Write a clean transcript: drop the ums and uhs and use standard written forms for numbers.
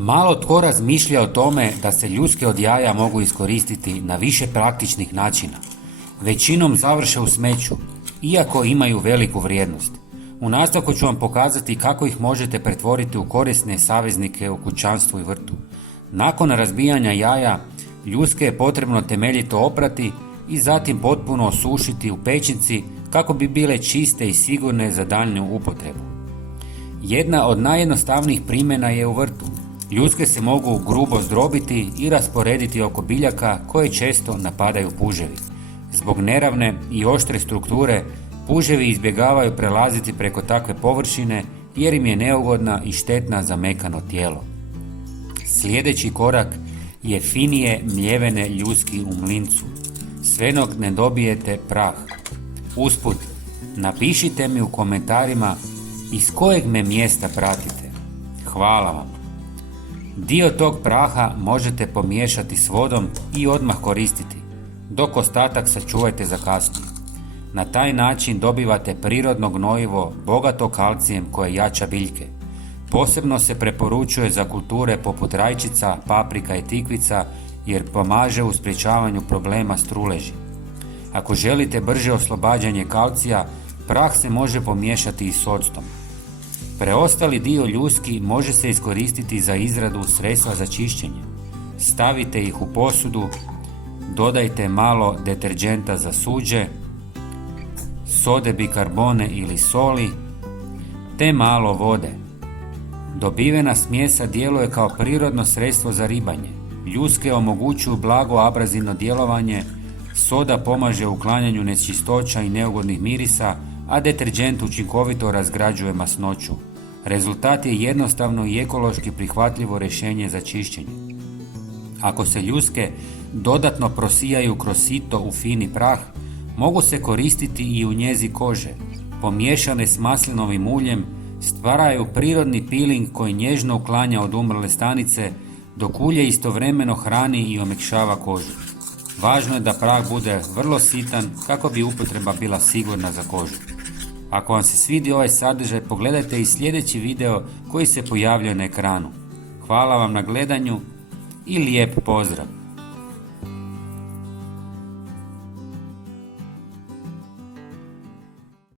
Malo tko razmišlja o tome da se ljuske od jaja mogu iskoristiti na više praktičnih načina. Većinom završe u smeću, iako imaju veliku vrijednost. U nastavku ću vam pokazati kako ih možete pretvoriti u korisne saveznike u kućanstvu i vrtu. Nakon razbijanja jaja, ljuske je potrebno temeljito oprati i zatim potpuno osušiti u pećnici kako bi bile čiste i sigurne za daljnju upotrebu. Jedna od najjednostavnijih primjena je u vrtu. Ljuske se mogu grubo zdrobiti i rasporediti oko biljaka koje često napadaju puževi. Zbog neravne i oštre strukture, puževi izbjegavaju prelaziti preko takve površine jer im je neugodna i štetna za mekano tijelo. Sljedeći korak je finije mljevene ljuski u mlincu, sve dok ne dobijete prah. Usput, napišite mi u komentarima iz kojeg me mjesta pratite. Hvala vam. Dio tog praha možete pomiješati s vodom i odmah koristiti, dok ostatak sačuvajte za kasnije. Na taj način dobivate prirodno gnojivo bogato kalcijem koje jača biljke. Posebno se preporučuje za kulture poput rajčica, paprika i tikvica jer pomaže u sprječavanju problema s truleži. Ako želite brže oslobađanje kalcija, prah se može pomiješati i s octom. Preostali dio ljuski može se iskoristiti za izradu sredstva za čišćenje. Stavite ih u posudu, dodajte malo deterdženta za suđe, sode bikarbone ili soli, te malo vode. Dobivena smjesa djeluje kao prirodno sredstvo za ribanje. Ljuske omogućuju blago abrazivno djelovanje, soda pomaže u uklanjanju nečistoća i neugodnih mirisa, a deterdžent učinkovito razgrađuje masnoću. Rezultat je jednostavno i ekološki prihvatljivo rješenje za čišćenje. Ako se ljuske dodatno prosijaju kroz sito u fini prah, mogu se koristiti i u njezi kože. Pomiješane s maslinovim uljem stvaraju prirodni peeling koji nježno uklanja odumrle stanice, dok ulje istovremeno hrani i omekšava kožu. Važno je da prah bude vrlo sitan kako bi upotreba bila sigurna za kožu. Ako vam se svidi ovaj sadržaj, pogledajte i sljedeći video koji se pojavljuje na ekranu. Hvala vam na gledanju i lijep pozdrav!